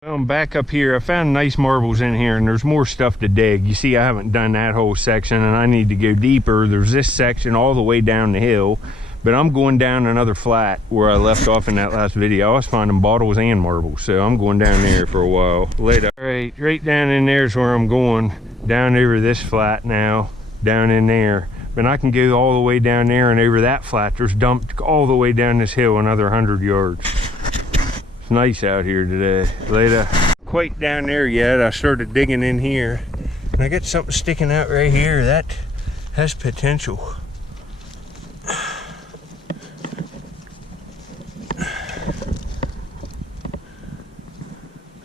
Well, I'm back up here. I found nice marbles in here, and there's more stuff to dig. You see, I haven't done that whole section, and I need to go deeper. There's this section all the way down the hill, but I'm going down another flat where I left off in that last video. I was finding bottles and marbles, so I'm going down there for a while later. All right down in there is where I'm going, down over this flat now, down in there. But I can go all the way down there and over that flat. There's dumped all the way down this hill another 100 yards. It's nice out here today. Later. Quite down there yet. I started digging in here, and I got something sticking out right here that has potential.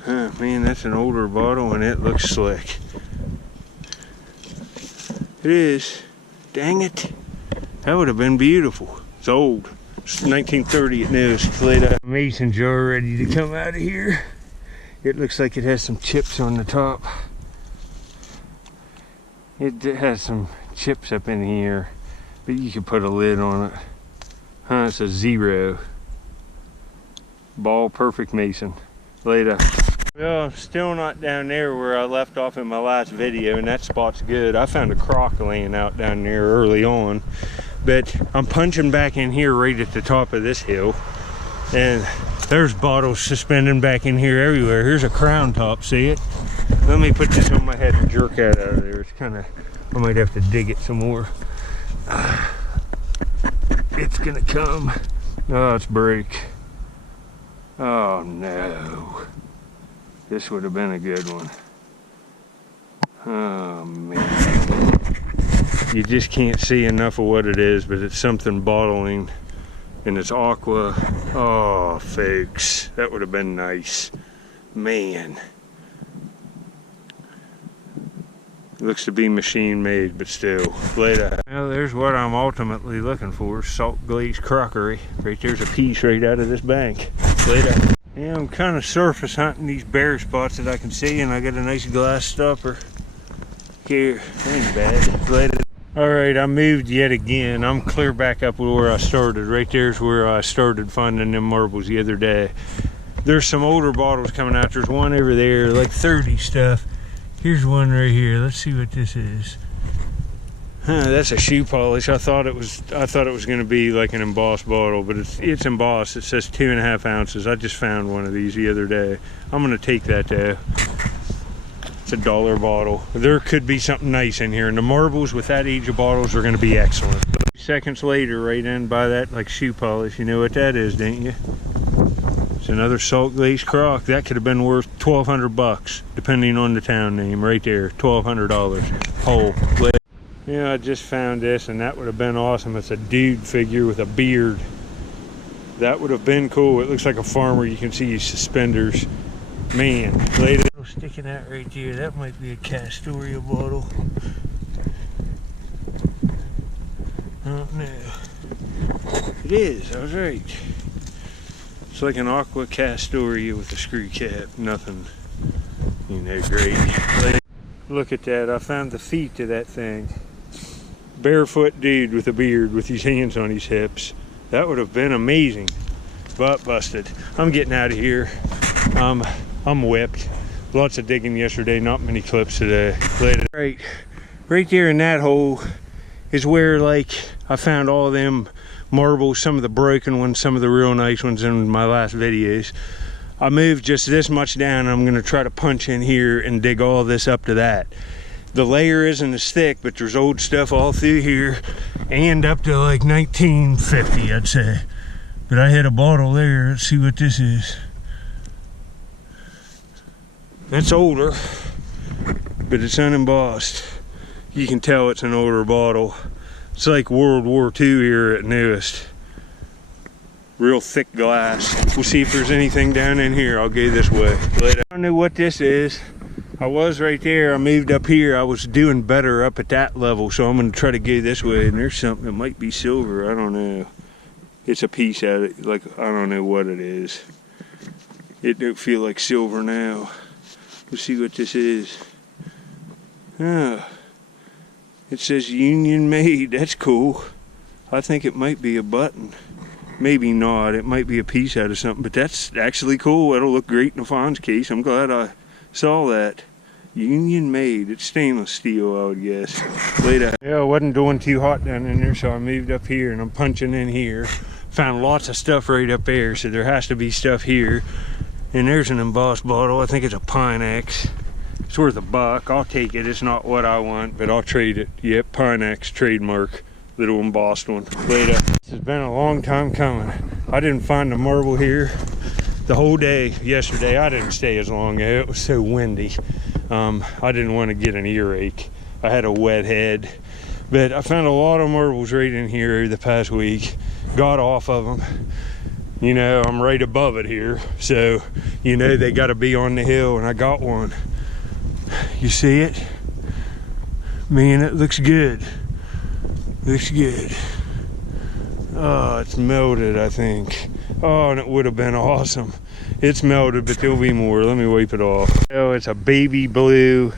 Man, that's an older bottle and it looks slick. It is. Dang it. That would have been beautiful. It's old. It's 1930 at newest. Later. Mason jar ready to come out of here. It looks like it has some chips on the top. It has some chips up in here, but you could put a lid on it. It's a 0. Ball perfect Mason. Later. Well, still not down there where I left off in my last video, and that spot's good. I found a crock laying out down there early on, but I'm punching back in here right at the top of this hill, and there's bottles suspending back in here everywhere. Here's a crown top, see it? Let me put this on my head and jerk that out of there. It's kind of, I might have to dig it some more. It's gonna come. Oh, it's break. Oh no. This would have been a good one. Oh man. You just can't see enough of what it is, but it's something bottling, and it's aqua. Oh folks, that would have been nice. Man. Looks to be machine made, but still. Later. Well, there's what I'm ultimately looking for. Salt glazed crockery. Right there's a piece right out of this bank. Later. Yeah, I'm kind of surface hunting these bare spots that I can see, and I got a nice glass stopper here. Ain't bad. Later. All right, I moved yet again. I'm clear back up where I started. Right there's where I started finding them marbles the other day. There's some older bottles coming out. There's one over there, like 30 stuff. Here's one right here. Let's see what this is. That's a shoe polish. I thought it was going to be like an embossed bottle, but it's embossed. It says 2.5 ounces. I just found one of these the other day. I'm going to take that though. It's a $1 bottle. There could be something nice in here, and the marbles with that age of bottles are going to be excellent. Seconds later, right in by that like shoe polish. You know what that is, don't you? It's another salt glazed crock. That could have been worth 1,200 bucks, depending on the town name. Right there, $1,200 whole. Yeah, I just found this, and that would have been awesome. It's a dude figure with a beard. That would have been cool. It looks like a farmer. You can see his suspenders. Man, later. Sticking out right there. That might be a Cousteau bottle. I don't know. It is. I was right. It's like an aqua Cousteau with a screw cap. Nothing, you know, great. Look at that. I found the feet to that thing. Barefoot dude with a beard with his hands on his hips. That would have been amazing. Butt busted. I'm getting out of here. I'm whipped. Lots of digging yesterday, not many clips today. Later. Right there in that hole is where, like, I found all of them marbles, some of the broken ones, some of the real nice ones in my last videos. I moved just this much down. I'm going to try to punch in here and dig all this up to that. The layer isn't as thick, but there's old stuff all through here and up to like 1950, I'd say. But I had a bottle there. Let's see what this is. That's older, but it's unembossed. You can tell it's an older bottle. It's like World War II here at newest. Real thick glass. We'll see if there's anything down in here. I'll go this way later. I don't know what this is. I was right there. I moved up here. I was doing better up at that level, so I'm going to try to go this way. And there's something that might be silver. I don't know. It's a piece out of it. Like, I don't know what it is. It don't feel like silver now. Let's see what this is. Oh, it says Union Made. That's cool. I think it might be a button. Maybe not. It might be a piece out of something, but that's actually cool. That'll look great in a Fonz case. I'm glad I saw that. Union made. It's stainless steel, I would guess. Later. Yeah, it wasn't doing too hot down in there, so I moved up here and I'm punching in here. Found lots of stuff right up there, so there has to be stuff here. And there's an embossed bottle. I think it's a Pine-X. It's worth $1. I'll take it. It's not what I want, but I'll trade it. Yep, Pine-X trademark. Little embossed one. Later. This has been a long time coming. I didn't find a marble here the whole day yesterday. I didn't stay as long. It was so windy. I didn't want to get an earache. I had a wet head. But I found a lot of marbles right in here the past week. Got off of them. You know, I'm right above it here. So, you know, they got to be on the hill, and I got one. You see it? Man, it looks good. Looks good. Oh, it's melted, I think. Oh, and it would have been awesome. It's melted, but there'll be more. Let me wipe it off. Oh, it's a baby blue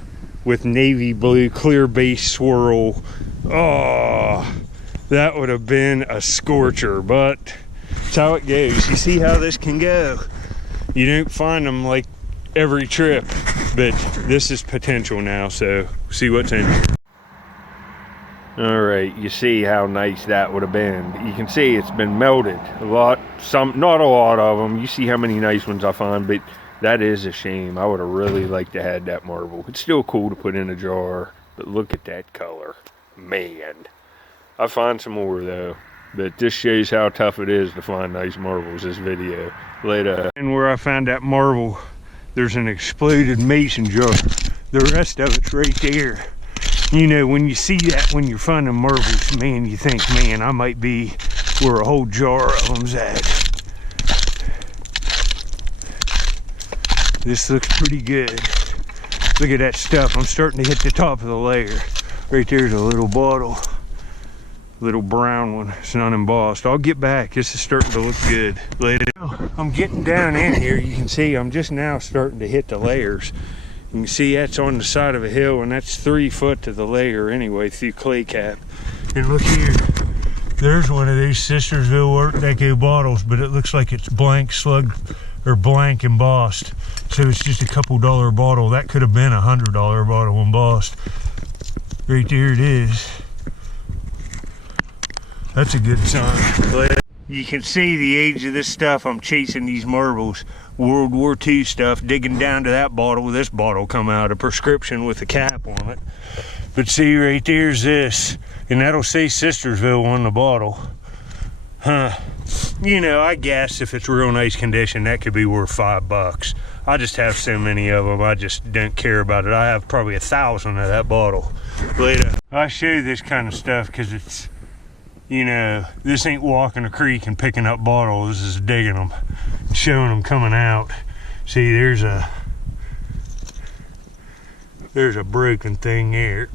with navy blue clear base swirl. Oh, that would have been a scorcher, but that's how it goes. You see how this can go. You don't find them like every trip, but this is potential now, so see what's in here. All right, you see how nice that would have been. You can see it's been melted a lot, not a lot of them. You see how many nice ones I find, but that is a shame. I would have really liked to have that marble. It's still cool to put in a jar, but look at that color, man. I find some more though, but this shows how tough it is to find nice marbles, this video. Later. And where I found that marble, there's an exploded mason jar. The rest of it's right there. You know, when you see that, when you're finding marbles, man, you think, man, I might be where a whole jar of them's at. This looks pretty good. Look at that stuff. I'm starting to hit the top of the layer. Right there's a little bottle. Little brown one. It's not embossed. I'll get back. This is starting to look good. Later. I'm getting down in here. You can see I'm just now starting to hit the layers. You can see that's on the side of a hill, and that's 3 foot to the layer anyway through clay cap. And look here, there's one of these Sistersville Art Deco bottles, but it looks like it's blank slug or blank embossed. So it's just a couple dollar bottle. That could have been a $100 bottle embossed. Right there it is. That's a good sign. You can see the age of this stuff. I'm chasing these marbles. World War II stuff, digging down to that bottle. This bottle come out, a prescription with a cap on it. But see, right there's this, and that'll say Sistersville on the bottle. Huh. You know, I guess if it's real nice condition, that could be worth $5. I just have so many of them, I just don't care about it. I have probably 1,000 of that bottle. Later. I show this kind of stuff because it's, you know, this ain't walking a creek and picking up bottles. This is digging them, showing them coming out. See, there's a broken thing there.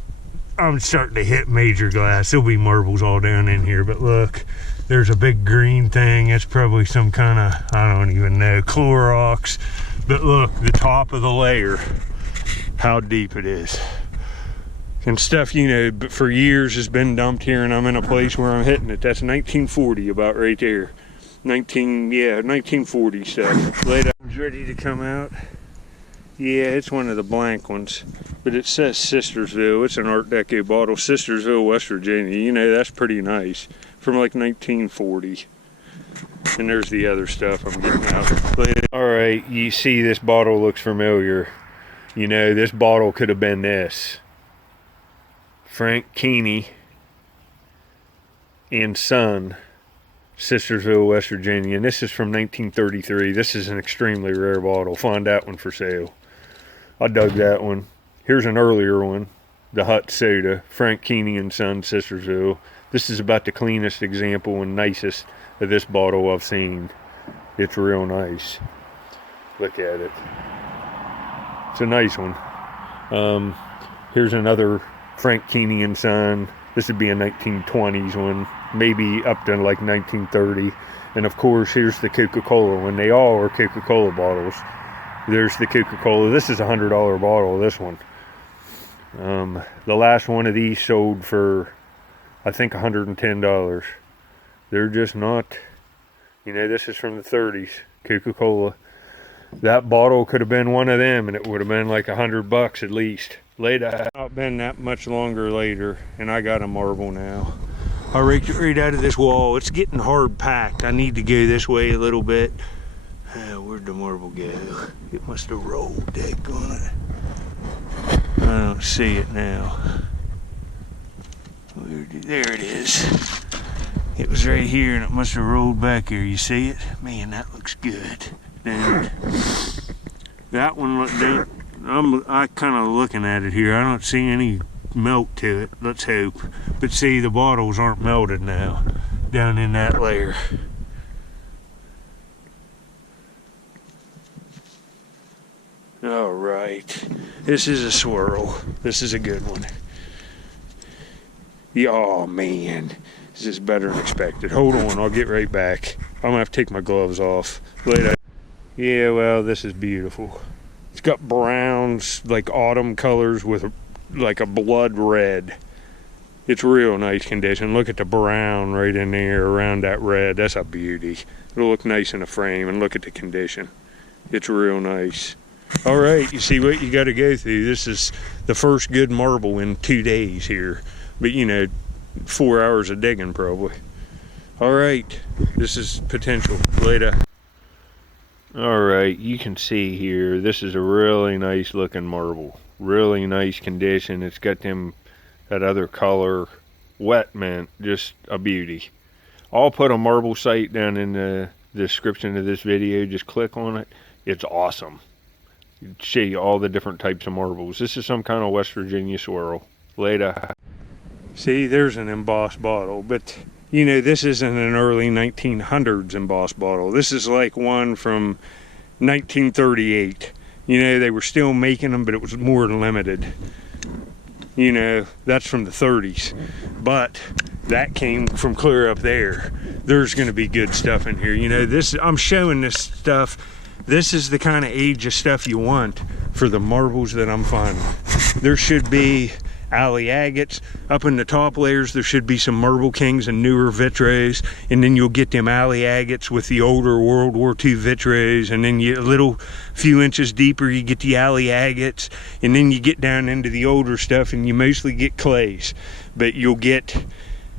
I'm starting to hit major glass. There'll be marbles all down in here, but look, there's a big green thing. That's probably some kind of, I don't even know, Clorox. But look, the top of the layer, how deep it is. And stuff, you know, but for years has been dumped here, and I'm in a place where I'm hitting it. That's 1940 about right there. 1940 stuff. Later, it's ready to come out. Yeah, it's one of the blank ones, but it says Sistersville. It's an Art Deco bottle, Sistersville, West Virginia. You know, that's pretty nice, from like 1940. And there's the other stuff I'm getting out. Later. All right, you see this bottle looks familiar. You know, this bottle could have been this. Frank Keeney and Son, Sistersville, West Virginia. And this is from 1933. This is an extremely rare bottle. Find that one for sale. I dug that one. Here's an earlier one, the Hut Soda, Frank Keeney and Son, Sistersville. This is about the cleanest example and nicest of this bottle I've seen. It's real nice. Look at it. It's a nice one. Here's another Frank Keeney and Son. This would be a 1920s one, maybe up to like 1930. And of course, here's the Coca-Cola one. They all are Coca-Cola bottles. There's the Coca-Cola. This is a $100 bottle, this one. The last one of these sold for, I think, $110. They're just not You know, this is from the 30s, Coca-Cola. That bottle could have been one of them, and it would have been like $100 at least. Later, not been that much longer later, and I got a marble now. I raked it right out of this wall. It's getting hard packed. I need to go this way a little bit. Where'd the marble go? It must have rolled, daggone it. I don't see it now. There it is. It was right here, and it must have rolled back here. You see it? Man, that looks good. Dude. That one, I'm kind of looking at it here. I don't see any melt to it. Let's hope. But see, the bottles aren't melted now down in that layer. All right. This is a swirl. This is a good one. Yeah, oh man. This is better than expected. Hold on, I'll get right back. I'm gonna have to take my gloves off. Later. Yeah, well, this is beautiful. It's got browns, like autumn colors with like a blood red. It's real nice condition. Look at the brown right in there around that red. That's a beauty. It'll look nice in a frame, and look at the condition. It's real nice. All right, you see what you got to go through. This is the first good marble in 2 days here. But you know, 4 hours of digging probably. All right, this is potential. Later. All right, you can see here, this is a really nice looking marble. Really nice condition. It's got that other color, wet mint, just a beauty. I'll put a marble site down in the description of this video. Just click on it. It's awesome. It'll show you all the different types of marbles. This is some kind of West Virginia swirl. Later. See, there's an embossed bottle, but you know, this isn't an early 1900s embossed bottle. This is like one from 1938. You know, they were still making them, but it was more limited. You know, that's from the 30s. But that came from clear up there. There's going to be good stuff in here. You know, this, I'm showing this stuff. This is the kind of age of stuff you want for the marbles that I'm finding. There should be alley agates up in the top layers. There should be some marble kings and newer vitrays, and then you'll get them alley agates with the older World War II vitrays, and then a little few inches deeper you get the alley agates, and then you get down into the older stuff and you mostly get clays, but you'll get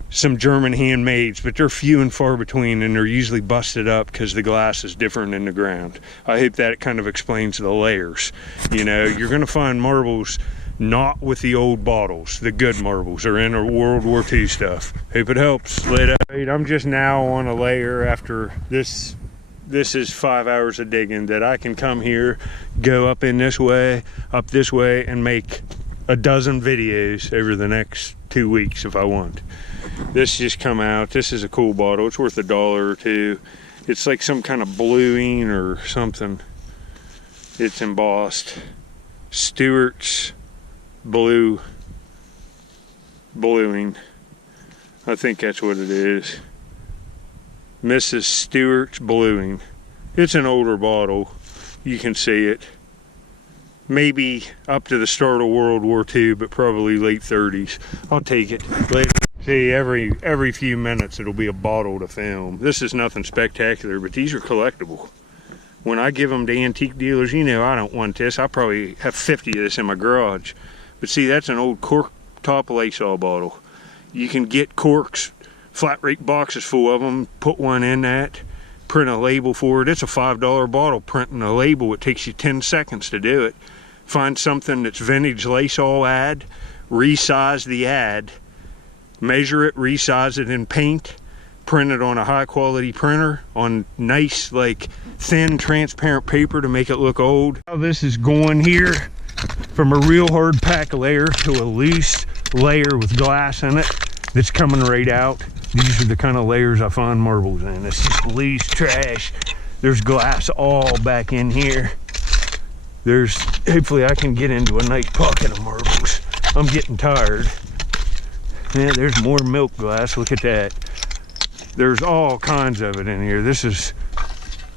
some German handmades, but they're few and far between, and they're usually busted up because the glass is different in the ground. I hope that kind of explains the layers. You know, you're going to find marbles not with the old bottles. The good marbles are in our World War II stuff. Hope it helps. Later. I'm just now on a layer after this. This is 5 hours of digging that I can come here, go up in this way, up this way, and make a dozen videos over the next 2 weeks if I want. This just come out. This is a cool bottle. It's worth $1 or $2. It's like some kind of bluing or something. It's embossed. Stewart's bluing. I think that's what it is. Mrs. Stewart's bluing. It's an older bottle. You can see it. Maybe up to the start of World War II, but probably late 30s. I'll take it. Later. See, every few minutes it'll be a bottle to film. This is nothing spectacular, but these are collectible. When I give them to antique dealers, you know I don't want this. I probably have 50 of this in my garage. But see, that's an old cork top Lysol bottle. You can get corks, flat rate boxes full of them, put one in that, print a label for it. It's a $5 bottle printing a label. It takes you 10 seconds to do it. Find something that's vintage Lysol ad, resize the ad, measure it, resize it in paint, print it on a high quality printer on nice, like thin transparent paper to make it look old. How this is going here from a real hard pack layer to a loose layer with glass in it that's coming right out. These are the kind of layers I find marbles in. It's just loose trash. There's glass all back in here. Hopefully I can get into a nice pocket of marbles. I'm getting tired. Yeah, there's more milk glass. Look at that. There's all kinds of it in here. This is,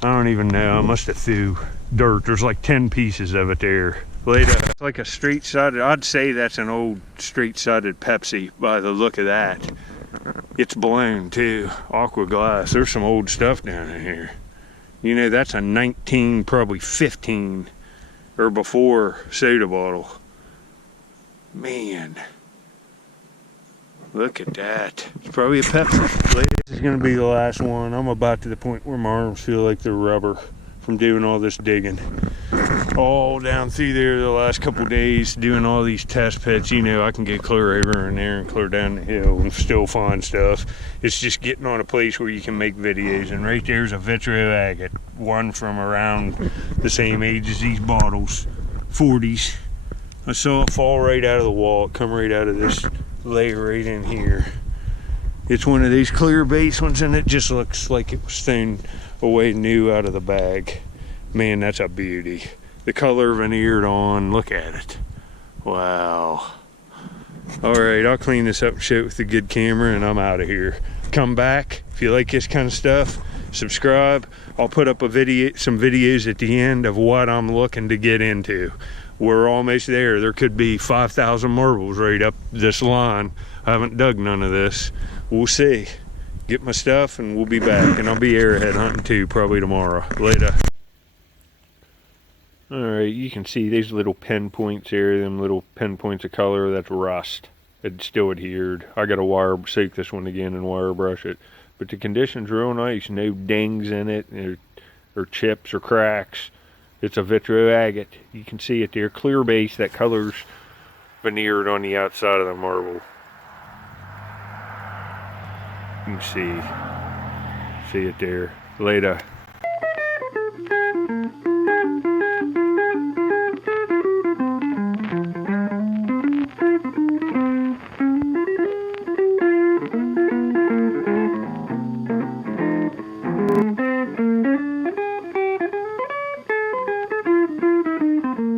I don't even know. I must have threw dirt. There's like 10 pieces of it there. Later. It's like a straight-sided, I'd say that's an old straight-sided Pepsi by the look of that. It's blown too. Aqua glass. There's some old stuff down in here. You know, that's a 19, probably 15 or before soda bottle. Man. Look at that. It's probably a Pepsi. This is gonna be the last one. I'm about to the point where my arms feel like they're rubber from doing all this digging. All down through there the last couple days doing all these test pits. You know, I can get clear over in there and clear down the hill and still find stuff. It's just getting on a place where you can make videos. And right there's a vitro agate, one from around the same age as these bottles, 40s. I saw it fall right out of the wall. It come right out of this layer right in here. It's one of these clear base ones, and it just looks like it was thrown away new out of the bag. Man, that's a beauty. The color veneered on, look at it. Wow. All right, I'll clean this up and show it with a good camera, and I'm out of here. Come back if you like this kind of stuff. Subscribe. I'll put up some videos at the end of what I'm looking to get into. We're almost there. There could be 5,000 marbles right up this line. I haven't dug none of this. We'll see. Get my stuff and we'll be back. And I'll be arrowhead hunting too, probably tomorrow. Later. All right, you can see these little pinpoints here, them little pinpoints of color. That's rust. It's still adhered. I got to wire soak this one again and wire brush it. But the condition's real nice. No dings in it or chips or cracks. It's a vitro agate. You can see it there. Clear base. That color's veneered on the outside of the marble. You can see it there. Later.